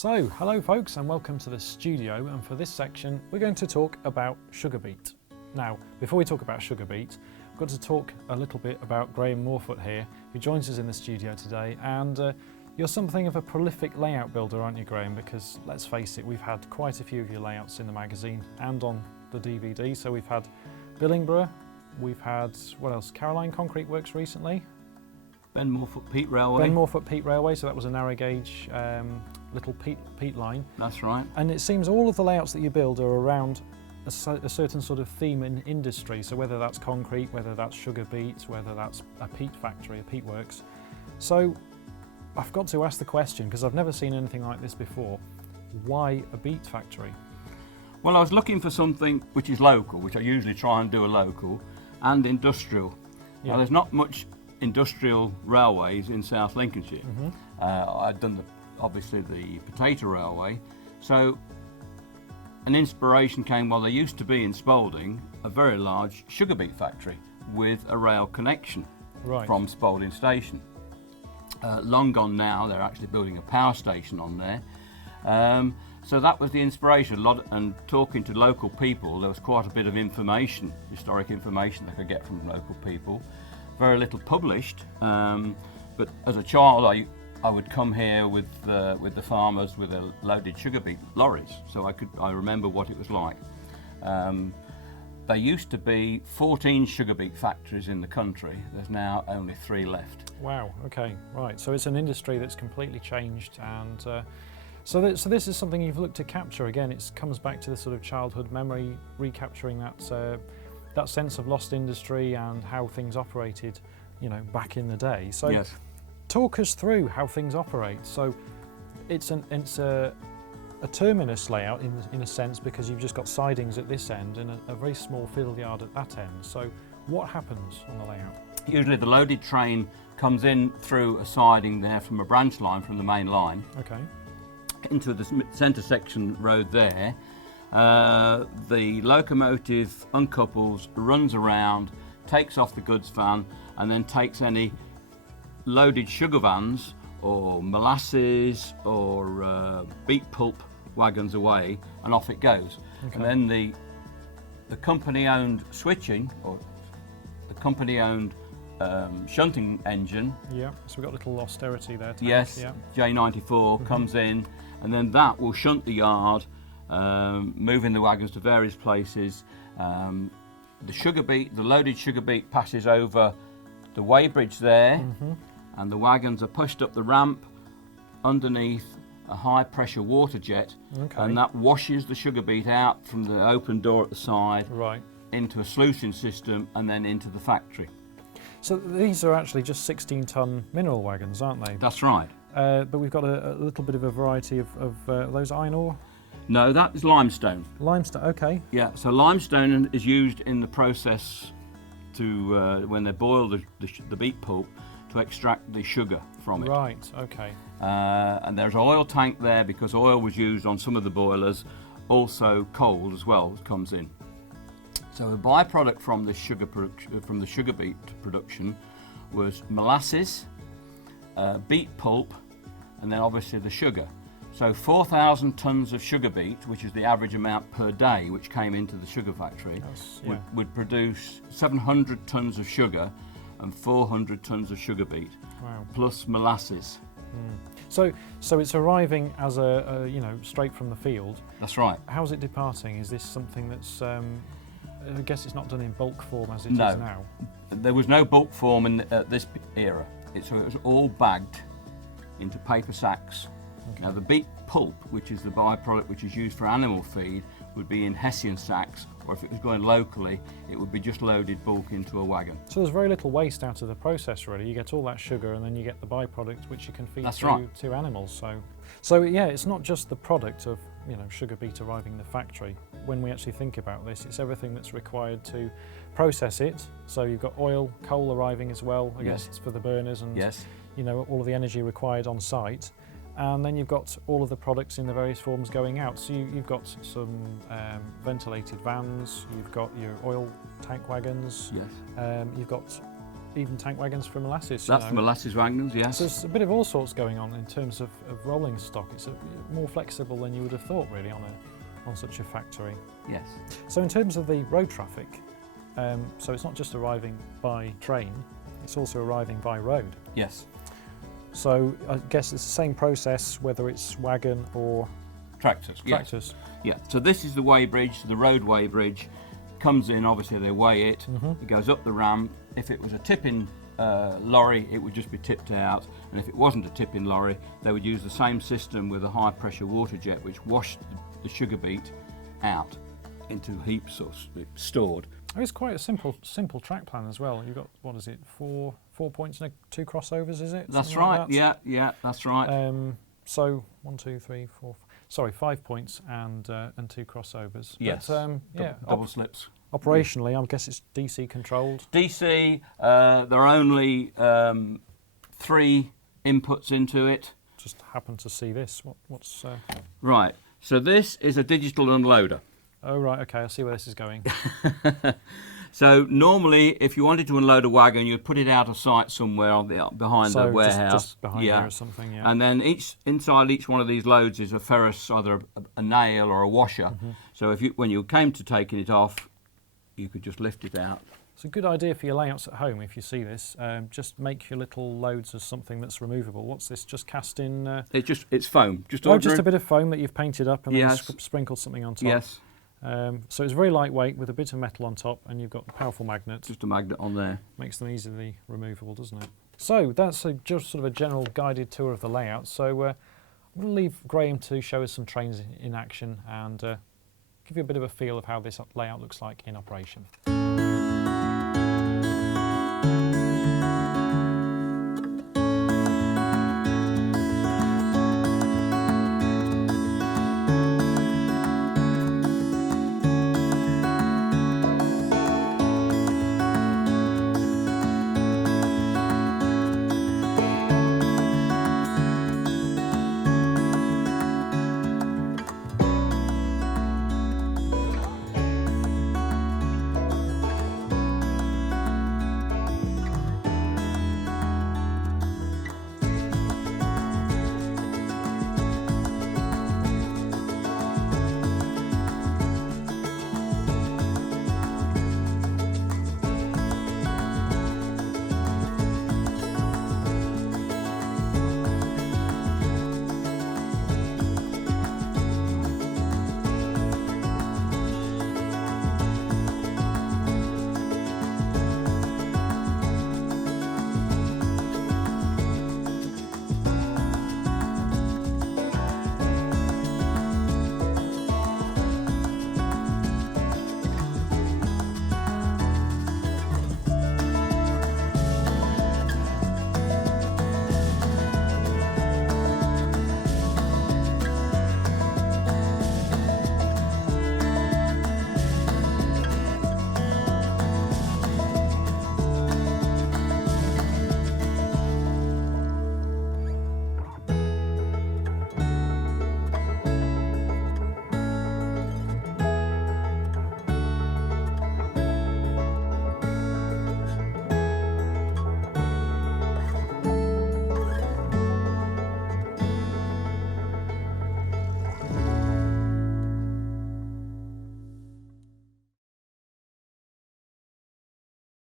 So, hello folks and welcome to the studio, and for this section we're going to talk about sugar beet. Now, before we talk about sugar beet, I've got to talk a little bit about Graham Moorfoot here, who joins us in the studio today, and you're something of a prolific layout builder, aren't you, Graham? Because let's face it, we've had quite a few of your layouts in the magazine and on the DVD. So we've had Billingborough, we've had, what else, Caroline Concrete Works recently. Ben Moorfoot Peat Railway. Ben Moorfoot Peat Railway, so that was a narrow gauge little peat line. That's right. And it seems all of the layouts that you build are around a certain sort of theme in industry. So whether that's concrete, whether that's sugar beet, whether that's a peat factory, a peat works. So I've got to ask the question, because I've never seen anything like this before, why a beet factory? Well, I was looking for something which is local, which I usually try and do a local, and industrial. Yeah. Now, there's not much industrial railways in South Lincolnshire. I'd done obviously the potato railway, so an inspiration came. Well, there used to be in Spalding a very large sugar beet factory with a rail connection from Spalding station. Long gone now. They're actually building a power station on there. So that was the inspiration. And talking to local people, there was quite a bit of information, historic information that I could get from local people. Very little published, but as a child I would come here with the farmers with a loaded sugar beet lorries, so I remember what it was like. There used to be 14 sugar beet factories in the country. There's now only 3 left. Wow, okay, right. So it's an industry that's completely changed, and so this is something you've looked to capture. Again, it comes back to the sort of childhood memory, recapturing that sense of lost industry and how things operated, back in the day. So yes. Talk us through how things operate. So it's a terminus layout in a sense, because you've just got sidings at this end and a very small field yard at that end. So what happens on the layout? Usually the loaded train comes in through a siding there from a branch line from the main line. Okay. Into the centre section road there. The locomotive uncouples, runs around, takes off the goods van, and then takes any loaded sugar vans or molasses or beet pulp wagons away, and off it goes. Okay. And then the company-owned switching, or the company-owned shunting engine. Yeah, so we've got a little austerity there. Yes, yeah. J94 comes in, and then that will shunt the yard, moving the wagons to various places. The loaded sugar beet passes over the weighbridge there, and the wagons are pushed up the ramp underneath a high pressure water jet, and that washes the sugar beet out from the open door at the side into a sluicing system and then into the factory. So these are actually just 16-ton mineral wagons, aren't they? That's right. But we've got a little bit of a variety of those iron ore? No, that is limestone. Limestone, okay. Yeah, so limestone is used in the process to when they boil the beet pulp to extract the sugar from it. Right, okay. And there's an oil tank there because oil was used on some of the boilers. Also coal as well comes in. So a byproduct from the sugar beet production was molasses, beet pulp, and then obviously the sugar. So 4,000 tonnes of sugar beet, which is the average amount per day which came into the sugar factory, would produce 700 tonnes of sugar and 400 tonnes of sugar beet, plus molasses. So it's arriving as straight from the field. That's right. How's it departing? Is this something that's, I guess it's not done in bulk form as it is now? There was no bulk form in this era. It was all bagged into paper sacks. Okay. Now the beet pulp, which is the byproduct which is used for animal feed, would be in Hessian sacks, or if it was going locally, it would be just loaded bulk into a wagon. So there's very little waste out of the process, really. You get all that sugar and then you get the byproduct which you can feed to animals. So yeah, it's not just the product of sugar beet arriving in the factory. When we actually think about this, it's everything that's required to process it. So you've got oil, coal arriving as well. I guess it's for the burners and all of the energy required on site. And then you've got all of the products in the various forms going out. So you've got some ventilated vans, you've got your oil tank wagons, you've got even tank wagons for molasses. That's the molasses wagons, yes. So there's a bit of all sorts going on in terms of rolling stock. It's more flexible than you would have thought, really, on such a factory. Yes. So in terms of the road traffic, so it's not just arriving by train, it's also arriving by road. Yes. So I guess it's the same process whether it's wagon or Tractors. tractors. Yes. Yeah. So this is the weighbridge, the road weighbridge. Comes in, obviously they weigh it. It goes up the ramp. If it was a tipping lorry, it would just be tipped out. And if it wasn't a tipping lorry, they would use the same system with a high pressure water jet, which washed the sugar beet out into heaps or stored. Oh, it's quite a simple track plan as well. You've got, what is it, four points and 2 crossovers, is it? That's Something right. like that? Yeah, that's right. So 1, 2, 3, 4. Sorry, 5 points and 2 crossovers. Yes. But, yeah. Double slips. Operationally, I guess it's DC controlled. DC. There are only 3 inputs into it. Just happen to see this. What's? Right. So this is a digital unloader. Oh right, okay. I see where this is going. So normally, if you wanted to unload a wagon, you'd put it out of sight somewhere behind the warehouse. Just behind here or something. Yeah. And then inside each one of these loads is a ferrous, either a nail or a washer. So when you came to taking it off, you could just lift it out. It's a good idea for your layouts at home. If you see this, just make your little loads as something that's removable. What's this? Just cast in? It's foam. Just a bit of foam that you've painted up and yes. then sprinkled something on top. Yes. So it's very lightweight with a bit of metal on top, and you've got a powerful magnet. Just a magnet on there. Makes them easily removable, doesn't it? So that's just sort of a general guided tour of the layout. So I'm going to leave Graham to show us some trains in action and give you a bit of a feel of how this layout looks like in operation.